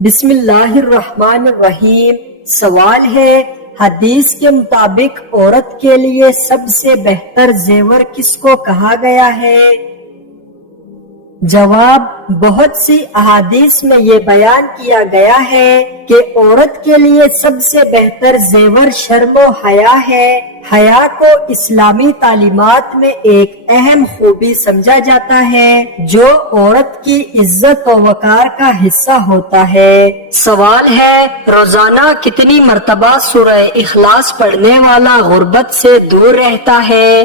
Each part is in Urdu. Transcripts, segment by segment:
بسم اللہ الرحمن الرحیم۔ سوال ہے، حدیث کے مطابق عورت کے لیے سب سے بہتر زیور کس کو کہا گیا ہے؟ جواب، بہت سی احادیث میں یہ بیان کیا گیا ہے کہ عورت کے لیے سب سے بہتر زیور شرم و حیا ہے۔ حیا کو اسلامی تعلیمات میں ایک اہم خوبی سمجھا جاتا ہے جو عورت کی عزت و وقار کا حصہ ہوتا ہے۔ سوال ہے، روزانہ کتنی مرتبہ سورہ اخلاص پڑھنے والا غربت سے دور رہتا ہے؟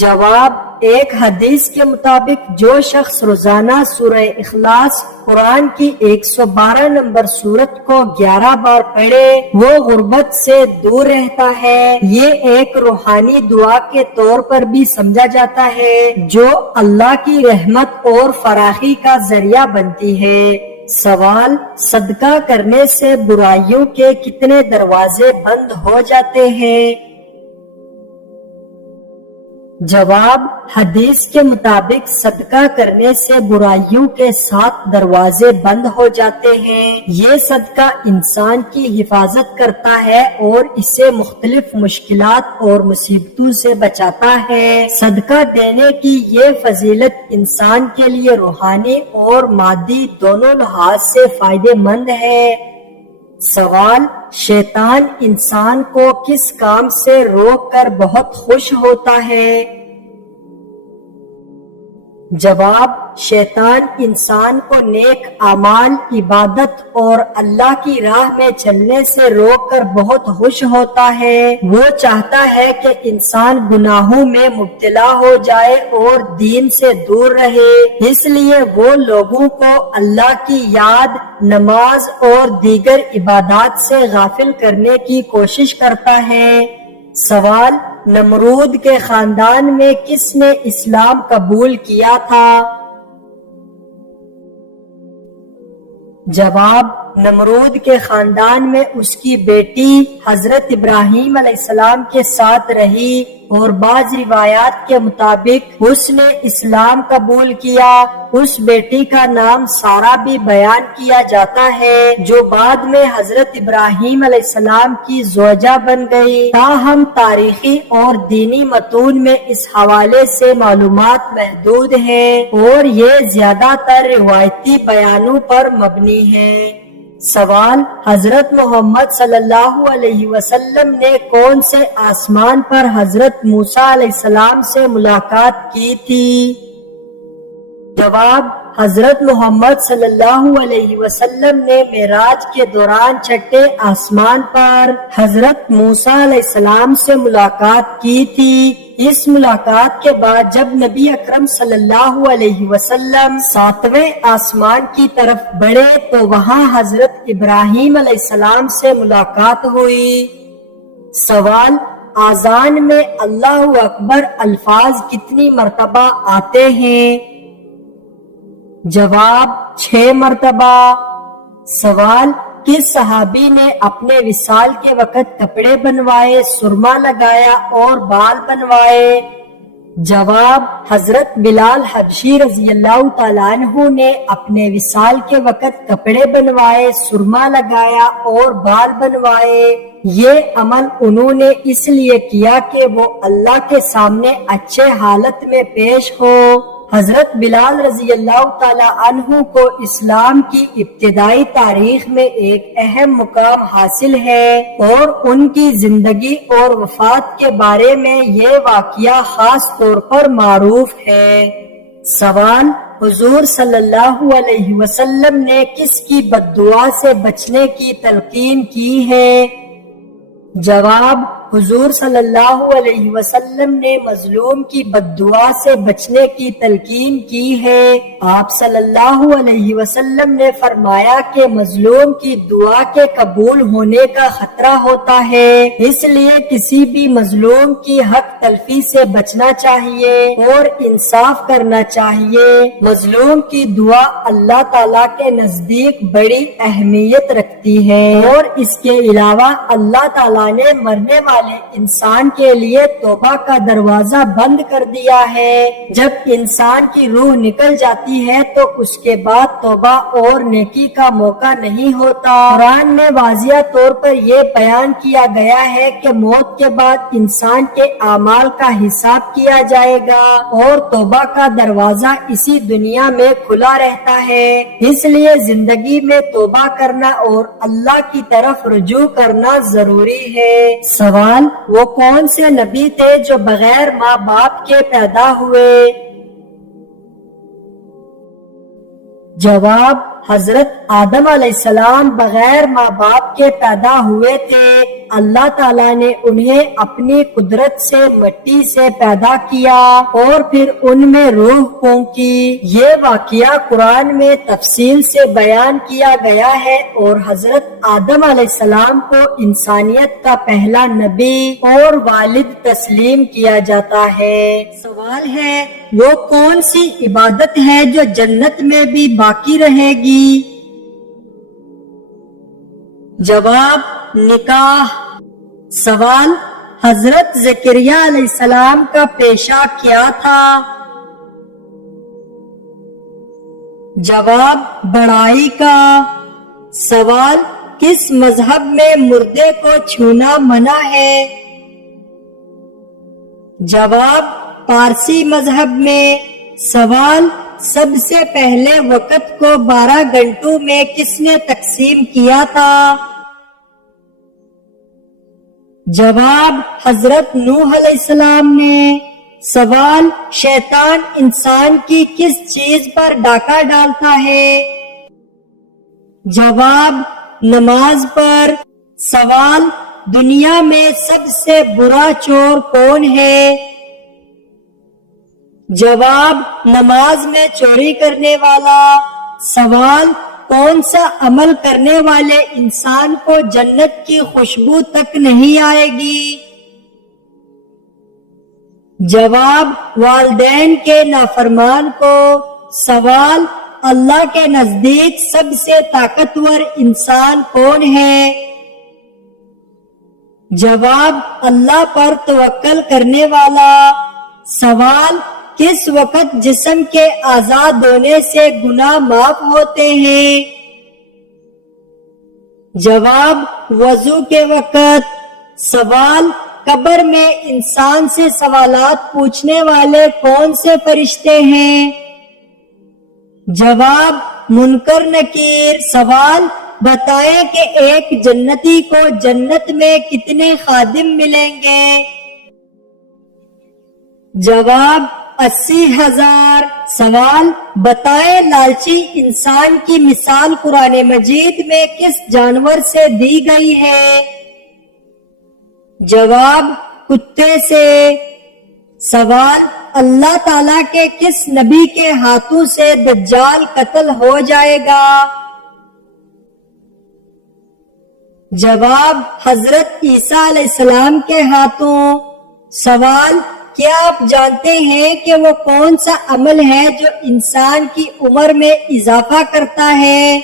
جواب، ایک حدیث کے مطابق جو شخص روزانہ سورہ اخلاص قرآن کی 112 نمبر سورت کو 11 بار پڑھے وہ غربت سے دور رہتا ہے۔ یہ ایک روحانی دعا کے طور پر بھی سمجھا جاتا ہے جو اللہ کی رحمت اور فراخی کا ذریعہ بنتی ہے۔ سوال، صدقہ کرنے سے برائیوں کے کتنے دروازے بند ہو جاتے ہیں؟ جواب، حدیث کے مطابق صدقہ کرنے سے برائیوں کے 7 دروازے بند ہو جاتے ہیں۔ یہ صدقہ انسان کی حفاظت کرتا ہے اور اسے مختلف مشکلات اور مصیبتوں سے بچاتا ہے۔ صدقہ دینے کی یہ فضیلت انسان کے لیے روحانی اور مادی دونوں لحاظ سے فائدہ مند ہے۔ سوال، شیطان انسان کو کس کام سے روک کر بہت خوش ہوتا ہے؟ جواب، شیطان انسان کو نیک اعمال، عبادت اور اللہ کی راہ میں چلنے سے روک کر بہت خوش ہوتا ہے۔ وہ چاہتا ہے کہ انسان گناہوں میں مبتلا ہو جائے اور دین سے دور رہے، اس لیے وہ لوگوں کو اللہ کی یاد، نماز اور دیگر عبادات سے غافل کرنے کی کوشش کرتا ہے۔ سوال، نمرود کے خاندان میں کس نے اسلام قبول کیا تھا؟ جواب، نمرود کے خاندان میں اس کی بیٹی حضرت ابراہیم علیہ السلام کے ساتھ رہی اور بعض روایات کے مطابق اس نے اسلام قبول کیا۔ اس بیٹی کا نام سارہ بھی بیان کیا جاتا ہے جو بعد میں حضرت ابراہیم علیہ السلام کی زوجہ بن گئی۔ تاہم تاریخی اور دینی متون میں اس حوالے سے معلومات محدود ہیں اور یہ زیادہ تر روایتی بیانوں پر مبنی ہے۔ سوال، حضرت محمد صلی اللہ علیہ وسلم نے کون سے آسمان پر حضرت موسیٰ علیہ السلام سے ملاقات کی تھی؟ جواب، حضرت محمد صلی اللہ علیہ وسلم نے معراج کے دوران چھٹے آسمان پر حضرت موسیٰ علیہ السلام سے ملاقات کی تھی۔ اس ملاقات کے بعد جب نبی اکرم صلی اللہ علیہ وسلم 7ویں آسمان کی طرف بڑھے تو وہاں حضرت ابراہیم علیہ السلام سے ملاقات ہوئی۔ سوال، اذان میں اللہ اکبر الفاظ کتنی مرتبہ آتے ہیں؟ جواب، 6 مرتبہ۔ سوال، کس صحابی نے اپنے وصال کے وقت کپڑے بنوائے، سرما لگایا اور بال بنوائے؟ جواب، حضرت بلال حبشی رضی اللہ تعالیٰ عنہ نے اپنے وصال کے وقت کپڑے بنوائے، سرما لگایا اور بال بنوائے۔ یہ عمل انہوں نے اس لیے کیا کہ وہ اللہ کے سامنے اچھے حالت میں پیش ہو۔ حضرت بلال رضی اللہ تعالیٰ عنہ کو اسلام کی ابتدائی تاریخ میں ایک اہم مقام حاصل ہے اور ان کی زندگی اور وفات کے بارے میں یہ واقعہ خاص طور پر معروف ہے۔ سوال، حضور صلی اللہ علیہ وسلم نے کس کی بد دعا سے بچنے کی تلقین کی ہے؟ جواب، حضور صلی اللہ علیہ وسلم نے مظلوم کی بد دعا سے بچنے کی تلقین کی ہے۔ آپ صلی اللہ علیہ وسلم نے فرمایا کہ مظلوم کی دعا کے قبول ہونے کا خطرہ ہوتا ہے، اس لیے کسی بھی مظلوم کی حق تلفی سے بچنا چاہیے اور انصاف کرنا چاہیے۔ مظلوم کی دعا اللہ تعالیٰ کے نزدیک بڑی اہمیت رکھتی ہے اور اس کے علاوہ اللہ تعالیٰ نے مرنے والے والے انسان کے لیے توبہ کا دروازہ بند کر دیا ہے۔ جب انسان کی روح نکل جاتی ہے تو اس کے بعد توبہ اور نیکی کا موقع نہیں ہوتا۔ قرآن میں واضح طور پر یہ بیان کیا گیا ہے کہ موت کے بعد انسان کے اعمال کا حساب کیا جائے گا اور توبہ کا دروازہ اسی دنیا میں کھلا رہتا ہے۔ اس لیے زندگی میں توبہ کرنا اور اللہ کی طرف رجوع کرنا ضروری ہے۔ سوال: وہ کون سے نبی تھے جو بغیر ماں باپ کے پیدا ہوئے؟ جواب: حضرت آدم علیہ السلام بغیر ماں باپ کے پیدا ہوئے تھے۔ اللہ تعالیٰ نے انہیں اپنی قدرت سے مٹی سے پیدا کیا اور پھر ان میں روح پھونکی۔ یہ واقعہ قرآن میں تفصیل سے بیان کیا گیا ہے اور حضرت آدم علیہ السلام کو انسانیت کا پہلا نبی اور والد تسلیم کیا جاتا ہے۔ سوال ہے: وہ کون سی عبادت ہے جو جنت میں بھی باقی رہے گی؟ جواب: نکاح۔ سوال: حضرت زکریا علیہ السلام کا پیشہ کیا تھا؟ جواب: بڑائی کا۔ سوال: کس مذہب میں مردے کو چھونا منع ہے؟ جواب: پارسی مذہب میں۔ سوال: سب سے پہلے وقت کو 12 گھنٹوں میں کس نے تقسیم کیا تھا؟ جواب: حضرت نوح علیہ السلام نے۔ سوال: شیطان انسان کی کس چیز پر ڈاکہ ڈالتا ہے؟ جواب: نماز پر۔ سوال: دنیا میں سب سے برا چور کون ہے؟ جواب: نماز میں چوری کرنے والا۔ سوال: کون سا عمل کرنے والے انسان کو جنت کی خوشبو تک نہیں آئے گی؟ جواب: والدین کے نافرمان کو۔ سوال: اللہ کے نزدیک سب سے طاقتور انسان کون ہے؟ جواب: اللہ پر توکل کرنے والا۔ سوال: کس وقت جسم کے آزاد ہونے سے گناہ معاف ہوتے ہیں؟ جواب: وضو کے وقت۔ سوال: قبر میں انسان سے سوالات پوچھنے والے کون سے فرشتے ہیں؟ جواب: منکر نکیر۔ سوال: بتائیں کہ ایک جنتی کو جنت میں کتنے خادم ملیں گے؟ جواب: 80,000۔ سوال: بتائیں لالچی انسان کی مثال قرآن مجید میں کس جانور سے دی گئی ہے؟ جواب: کتے سے۔ سوال: اللہ تعالیٰ کے کس نبی کے ہاتھوں سے دجال قتل ہو جائے گا؟ جواب: حضرت عیسیٰ علیہ السلام کے ہاتھوں۔ سوال: کیا آپ جانتے ہیں کہ وہ کون سا عمل ہے جو انسان کی عمر میں اضافہ کرتا ہے؟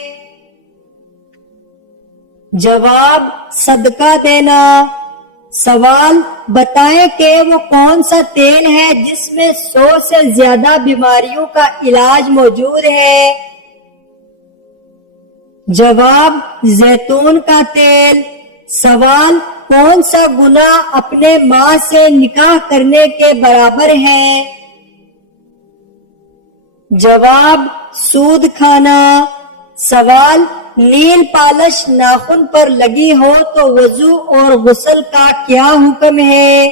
جواب: صدقہ دینا۔ سوال: بتائیں کہ وہ کون سا تیل ہے جس میں 100 سے زیادہ بیماریوں کا علاج موجود ہے؟ جواب: زیتون کا تیل۔ سوال: کون سا گناہ اپنے ماں سے نکاح کرنے کے برابر ہے؟ جواب: سود کھانا۔ سوال: نیل پالش ناخن پر لگی ہو تو وضو اور غسل کا کیا حکم ہے؟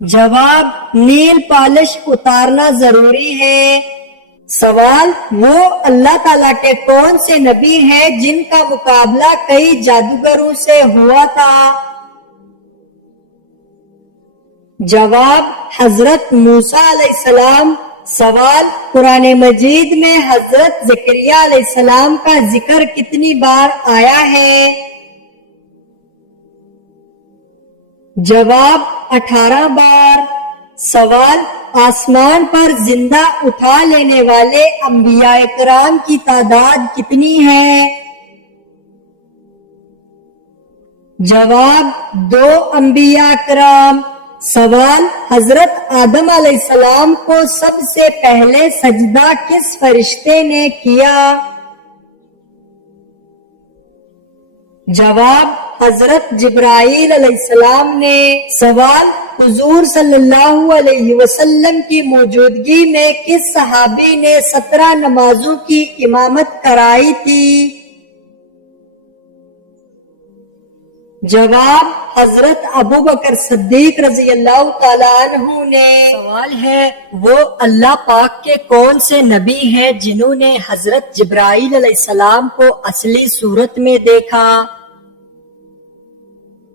جواب: نیل پالش اتارنا ضروری ہے۔ سوال: وہ اللہ تعالیٰ کے کون سے نبی ہیں جن کا مقابلہ کئی جادوگروں سے ہوا تھا؟ جواب: حضرت موسیٰ علیہ السلام۔ سوال: قرآن مجید میں حضرت زکریا علیہ السلام کا ذکر کتنی بار آیا ہے؟ جواب: 18 بار۔ سوال: آسمان پر زندہ اٹھا لینے والے انبیاء کرام کی تعداد کتنی ہے؟ جواب دو انبیاء کرام۔ سوال حضرت آدم علیہ السلام کو سب سے پہلے سجدہ کس فرشتے نے کیا؟ جواب حضرت جبرائیل علیہ السلام نے۔ سوال حضور صلی اللہ علیہ وسلم کی موجودگی میں کس صحابی نے 17 نمازوں کی امامت کرائی تھی؟ جواب حضرت ابو بکر صدیق رضی اللہ تعالیٰ عنہ نے۔ سوال ہے وہ اللہ پاک کے کون سے نبی ہیں جنہوں نے حضرت جبرائیل علیہ السلام کو اصلی صورت میں دیکھا؟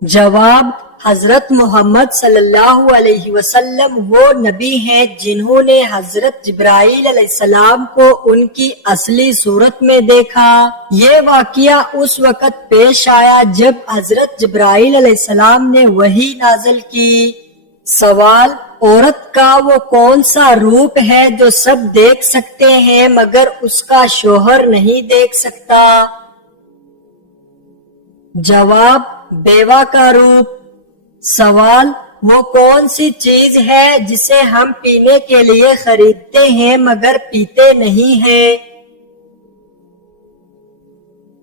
جواب حضرت محمد صلی اللہ علیہ وسلم وہ نبی ہیں جنہوں نے حضرت جبرائیل علیہ السلام کو ان کی اصلی صورت میں دیکھا۔ یہ واقعہ اس وقت پیش آیا جب حضرت جبرائیل علیہ السلام نے وحی نازل کی۔ سوال عورت کا وہ کون سا روپ ہے جو سب دیکھ سکتے ہیں مگر اس کا شوہر نہیں دیکھ سکتا؟ جواب بیوہ کا روپ۔ سوال وہ کون سی چیز ہے جسے ہم پینے کے لیے خریدتے ہیں مگر پیتے نہیں ہیں؟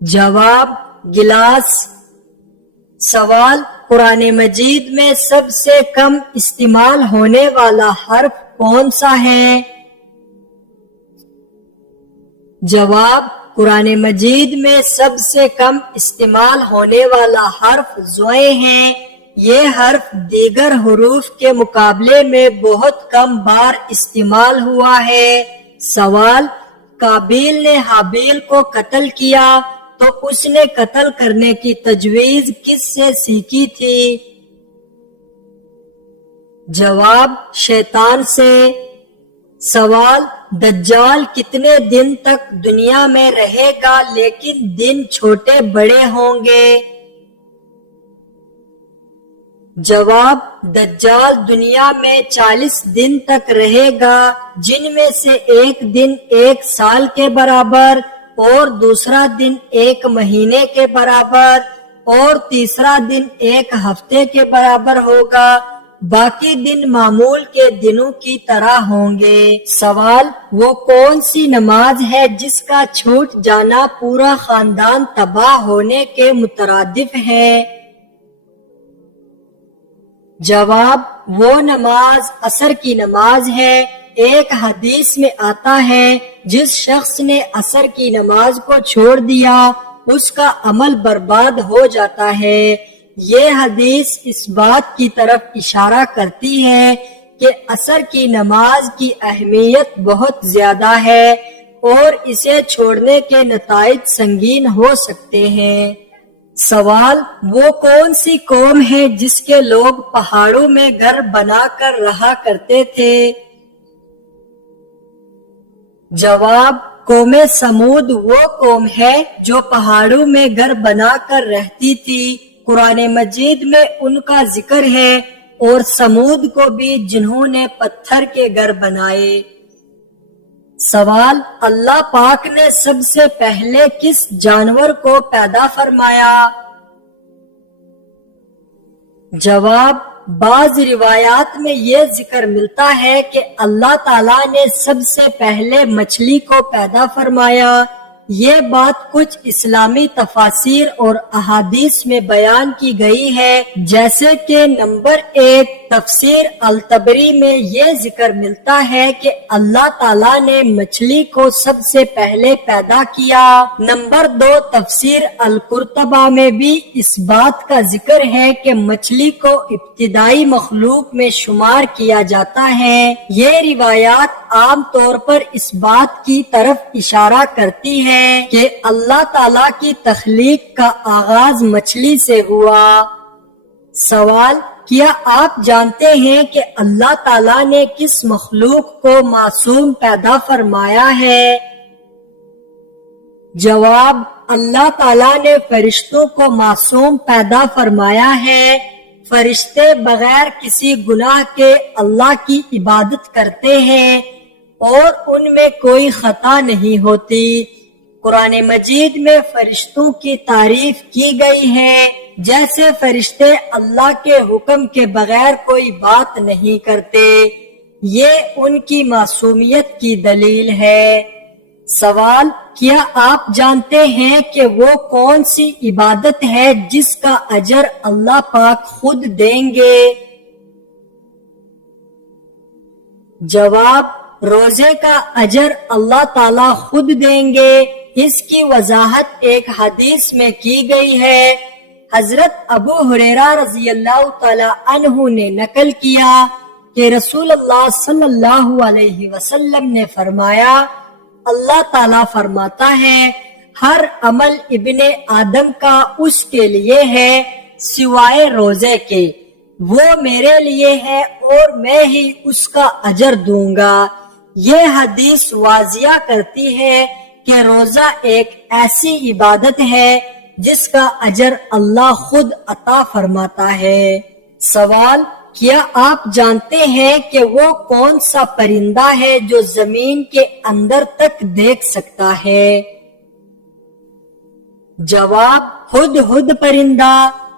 جواب گلاس۔ سوال قرآن مجید میں سب سے کم استعمال ہونے والا حرف کون سا ہے؟ جواب قرآن مجید میں سب سے کم استعمال ہونے والا حرف زوئے ہیں۔ یہ حرف دیگر حروف کے مقابلے میں بہت کم بار استعمال ہوا ہے۔ سوال قابیل نے حابیل کو قتل کیا تو اس نے قتل کرنے کی تجویز کس سے سیکھی تھی؟ جواب شیطان سے۔ سوال دجال کتنے دن تک دنیا میں رہے گا لیکن دن چھوٹے بڑے ہوں گے؟ جواب دجال دنیا میں 40 دن تک رہے گا جن میں سے ایک دن 1 سال کے برابر اور دوسرا دن 1 مہینے کے برابر اور تیسرا دن 1 ہفتے کے برابر ہوگا، باقی دن معمول کے دنوں کی طرح ہوں گے۔ سوال وہ کون سی نماز ہے جس کا چھوٹ جانا پورا خاندان تباہ ہونے کے مترادف ہے؟ جواب وہ نماز عصر کی نماز ہے۔ ایک حدیث میں آتا ہے جس شخص نے عصر کی نماز کو چھوڑ دیا اس کا عمل برباد ہو جاتا ہے۔ یہ حدیث اس بات کی طرف اشارہ کرتی ہے کہ عصر کی نماز کی اہمیت بہت زیادہ ہے اور اسے چھوڑنے کے نتائج سنگین ہو سکتے ہیں۔ سوال وہ کون سی قوم ہے جس کے لوگ پہاڑوں میں گھر بنا کر رہا کرتے تھے؟ جواب قوم سمود وہ قوم ہے جو پہاڑوں میں گھر بنا کر رہتی تھی۔ قرآن مجید میں ان کا ذکر ہے اور سمود کو بھی جنہوں نے پتھر کے گھر بنائے۔ سوال اللہ پاک نے سب سے پہلے کس جانور کو پیدا فرمایا؟ جواب بعض روایات میں یہ ذکر ملتا ہے کہ اللہ تعالیٰ نے سب سے پہلے مچھلی کو پیدا فرمایا۔ یہ بات کچھ اسلامی تفاسیر اور احادیث میں بیان کی گئی ہے، جیسے کہ نمبر 1 تفسیر الطبری میں یہ ذکر ملتا ہے کہ اللہ تعالیٰ نے مچھلی کو سب سے پہلے پیدا کیا۔ نمبر 2 تفسیر القرطبہ میں بھی اس بات کا ذکر ہے کہ مچھلی کو ابتدائی مخلوق میں شمار کیا جاتا ہے۔ یہ روایات عام طور پر اس بات کی طرف اشارہ کرتی ہے کہ اللہ تعالیٰ کی تخلیق کا آغاز مچھلی سے ہوا۔ سوال کیا آپ جانتے ہیں کہ اللہ تعالیٰ نے کس مخلوق کو معصوم پیدا فرمایا ہے؟ جواب اللہ تعالیٰ نے فرشتوں کو معصوم پیدا فرمایا ہے۔ فرشتے بغیر کسی گناہ کے اللہ کی عبادت کرتے ہیں اور ان میں کوئی خطا نہیں ہوتی۔ قرآن مجید میں فرشتوں کی تعریف کی گئی ہے جیسے فرشتے اللہ کے حکم کے بغیر کوئی بات نہیں کرتے، یہ ان کی معصومیت کی دلیل ہے۔ سوال: کیا آپ جانتے ہیں کہ وہ کون سی عبادت ہے جس کا اجر اللہ پاک خود دیں گے؟ جواب: روزے کا اجر اللہ تعالی خود دیں گے۔ اس کی وضاحت ایک حدیث میں کی گئی ہے۔ حضرت ابو ہریرہ رضی اللہ تعالی عنہ نے نقل کیا کہ رسول اللہ صلی اللہ علیہ وسلم نے فرمایا، اللہ تعالیٰ فرماتا ہے، ہر عمل ابن آدم کا اس کے لیے ہے سوائے روزے کے، وہ میرے لیے ہے اور میں ہی اس کا اجر دوں گا۔ یہ حدیث واضح کرتی ہے کہ روزہ ایک ایسی عبادت ہے جس کا اجر اللہ خود عطا فرماتا ہے۔ سوال: کیا آپ جانتے ہیں کہ وہ کون سا پرندہ ہے جو زمین کے اندر تک دیکھ سکتا ہے؟ جواب: ہدہد پرندہ۔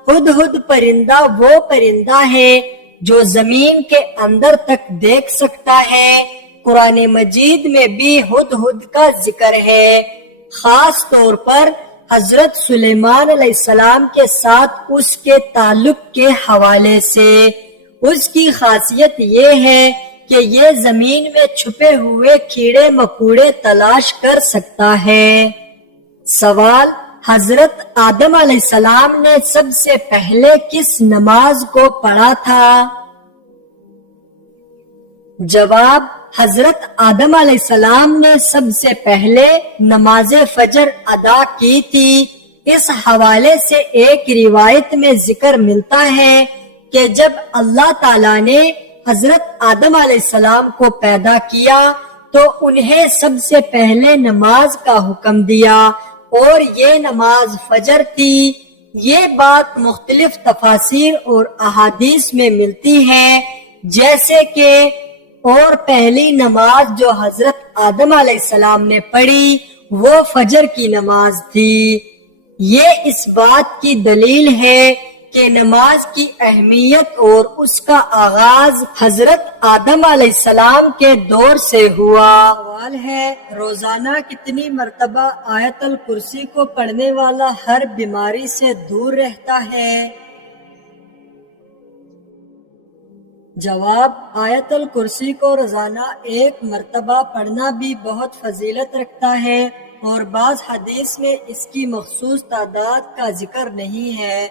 ہدہد پرندہ وہ پرندہ ہے جو زمین کے اندر تک دیکھ سکتا ہے۔ قرآن مجید میں بھی ہدہد کا ذکر ہے، خاص طور پر حضرت سلیمان علیہ السلام کے ساتھ اس کے تعلق کے حوالے سے۔ اس کی خاصیت یہ ہے کہ یہ زمین میں چھپے ہوئے کیڑے مکوڑے تلاش کر سکتا ہے۔ سوال: حضرت آدم علیہ السلام نے سب سے پہلے کس نماز کو پڑھا تھا؟ جواب: حضرت آدم علیہ السلام نے سب سے پہلے نماز فجر ادا کی تھی۔ اس حوالے سے ایک روایت میں ذکر ملتا ہے کہ جب اللہ تعالیٰ نے حضرت آدم علیہ السلام کو پیدا کیا تو انہیں سب سے پہلے نماز کا حکم دیا اور یہ نماز فجر تھی۔ یہ بات مختلف تفاسیر اور احادیث میں ملتی ہے، جیسے کہ اور پہلی نماز جو حضرت آدم علیہ السلام نے پڑھی وہ فجر کی نماز تھی۔ یہ اس بات کی دلیل ہے کہ نماز کی اہمیت اور اس کا آغاز حضرت آدم علیہ السلام کے دور سے ہوا۔ سوال ہے، روزانہ کتنی مرتبہ آیت الکرسی کو پڑھنے والا ہر بیماری سے دور رہتا ہے؟ جواب: آیت الکرسی کو روزانہ ایک مرتبہ پڑھنا بھی بہت فضیلت رکھتا ہے اور بعض حدیث میں اس کی مخصوص تعداد کا ذکر نہیں ہے،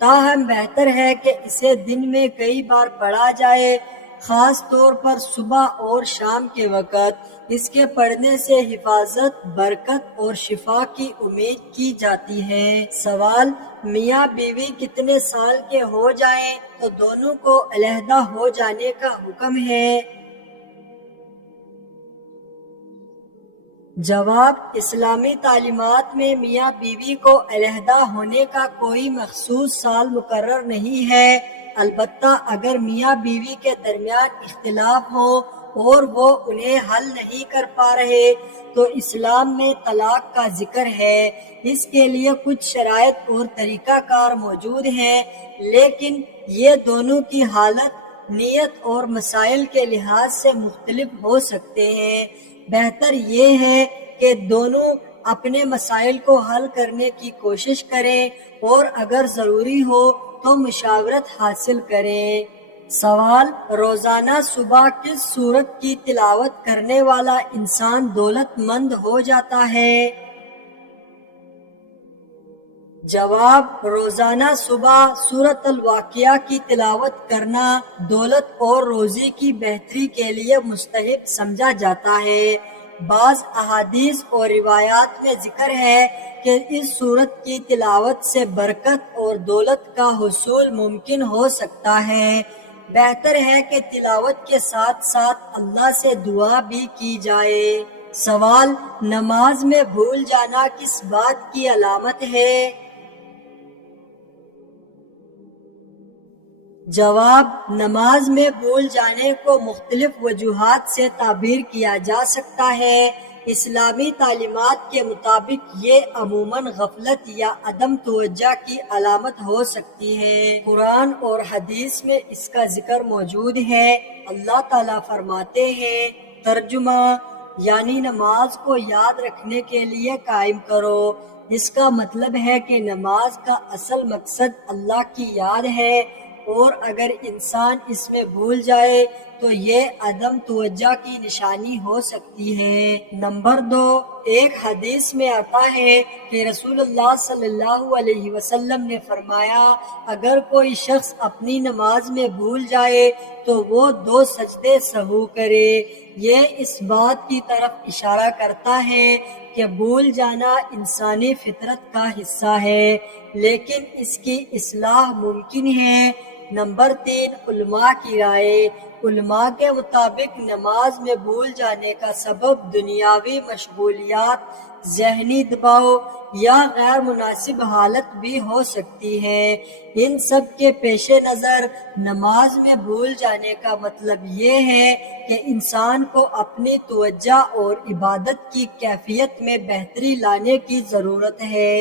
تاہم بہتر ہے کہ اسے دن میں کئی بار پڑھا جائے، خاص طور پر صبح اور شام کے وقت۔ اس کے پڑھنے سے حفاظت، برکت اور شفا کی امید کی جاتی ہے۔ سوال: میاں بیوی کتنے سال کے ہو جائیں تو دونوں کو علیحدہ ہو جانے کا حکم ہے؟ جواب: اسلامی تعلیمات میں میاں بیوی کو علیحدہ ہونے کا کوئی مخصوص سال مقرر نہیں ہے، البتہ اگر میاں بیوی کے درمیان اختلاف ہو اور وہ انہیں حل نہیں کر پا رہے تو اسلام میں طلاق کا ذکر ہے۔ اس کے لیے کچھ شرائط اور طریقہ کار موجود ہیں، لیکن یہ دونوں کی حالت، نیت اور مسائل کے لحاظ سے مختلف ہو سکتے ہیں۔ بہتر یہ ہے کہ دونوں اپنے مسائل کو حل کرنے کی کوشش کریں اور اگر ضروری ہو تو مشاورت حاصل کریں۔ سوال: روزانہ صبح کس سورت کی تلاوت کرنے والا انسان دولت مند ہو جاتا ہے؟ جواب: روزانہ صبح سورۃ الواقعہ کی تلاوت کرنا دولت اور روزی کی بہتری کے لیے مستحب سمجھا جاتا ہے۔ بعض احادیث اور روایات میں ذکر ہے کہ اس سورت کی تلاوت سے برکت اور دولت کا حصول ممکن ہو سکتا ہے۔ بہتر ہے کہ تلاوت کے ساتھ ساتھ اللہ سے دعا بھی کی جائے۔ سوال: نماز میں بھول جانا کس بات کی علامت ہے؟ جواب: نماز میں بھول جانے کو مختلف وجوہات سے تعبیر کیا جا سکتا ہے۔ اسلامی تعلیمات کے مطابق یہ عموماً غفلت یا عدم توجہ کی علامت ہو سکتی ہے۔ قرآن اور حدیث میں اس کا ذکر موجود ہے۔ اللہ تعالیٰ فرماتے ہیں، ترجمہ یعنی نماز کو یاد رکھنے کے لیے قائم کرو۔ اس کا مطلب ہے کہ نماز کا اصل مقصد اللہ کی یاد ہے، اور اگر انسان اس میں بھول جائے تو یہ عدم توجہ کی نشانی ہو سکتی ہے۔ نمبر 2، ایک حدیث میں آتا ہے کہ رسول اللہ صلی اللہ علیہ وسلم نے فرمایا، اگر کوئی شخص اپنی نماز میں بھول جائے تو وہ 2 سجدے سہو کرے۔ یہ اس بات کی طرف اشارہ کرتا ہے کہ بھول جانا انسانی فطرت کا حصہ ہے، لیکن اس کی اصلاح ممکن ہے۔ نمبر 3، علماء کی رائے۔ علماء کے مطابق نماز میں بھول جانے کا سبب دنیاوی مشغولیات، ذہنی دباؤ یا غیر مناسب حالت بھی ہو سکتی ہے۔ ان سب کے پیش نظر نماز میں بھول جانے کا مطلب یہ ہے کہ انسان کو اپنی توجہ اور عبادت کی کیفیت میں بہتری لانے کی ضرورت ہے۔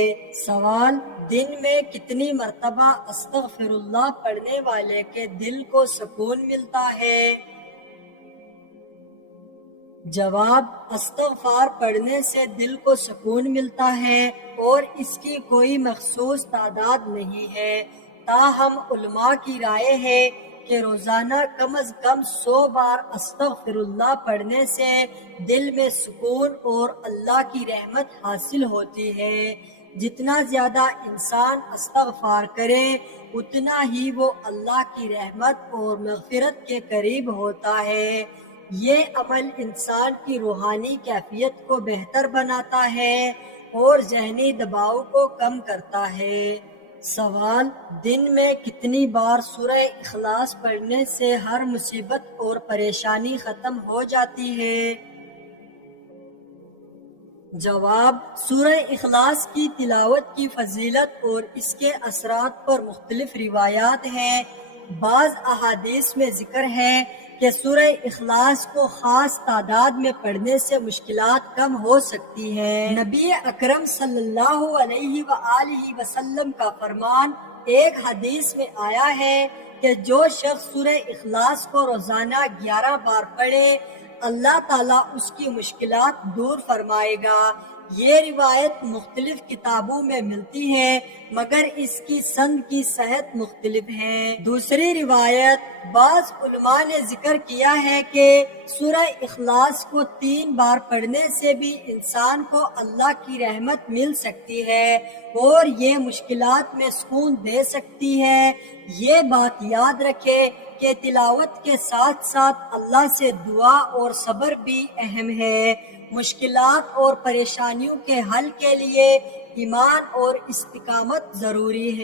سوال، دن میں کتنی مرتبہ استغفر اللہ پڑھنے والے کے دل کو سکون ملتا ہے؟ جواب، استغفار پڑھنے سے دل کو سکون ملتا ہے اور اس کی کوئی مخصوص تعداد نہیں ہے۔ تاہم علماء کی رائے ہے کہ روزانہ کم از کم 100 بار استغفر اللہ پڑھنے سے دل میں سکون اور اللہ کی رحمت حاصل ہوتی ہے۔ جتنا زیادہ انسان استغفار کرے اتنا ہی وہ اللہ کی رحمت اور مغفرت کے قریب ہوتا ہے۔ یہ عمل انسان کی روحانی کیفیت کو بہتر بناتا ہے اور ذہنی دباؤ کو کم کرتا ہے۔ سوال، دن میں کتنی بار سورہ اخلاص پڑھنے سے ہر مصیبت اور پریشانی ختم ہو جاتی ہے؟ جواب، سورہ اخلاص کی تلاوت کی فضیلت اور اس کے اثرات پر مختلف روایات ہیں۔ بعض احادیث میں ذکر ہے کہ سورہ اخلاص کو خاص تعداد میں پڑھنے سے مشکلات کم ہو سکتی ہیں۔ نبی اکرم صلی اللہ علیہ وآلہ وسلم کا فرمان ایک حدیث میں آیا ہے کہ جو شخص سورہ اخلاص کو روزانہ 11 بار پڑھے اللہ تعالیٰ اس کی مشکلات دور فرمائے گا۔ یہ روایت مختلف کتابوں میں ملتی ہے مگر اس کی سند کی صحت مختلف ہے۔ دوسری روایت، بعض علماء نے ذکر کیا ہے کہ سورہ اخلاص کو 3 بار پڑھنے سے بھی انسان کو اللہ کی رحمت مل سکتی ہے اور یہ مشکلات میں سکون دے سکتی ہے۔ یہ بات یاد رکھے کہ تلاوت کے ساتھ ساتھ اللہ سے دعا اور صبر بھی اہم ہے۔ مشکلات اور پریشانیوں کے حل کے لیے ایمان اور استقامت ضروری ہے۔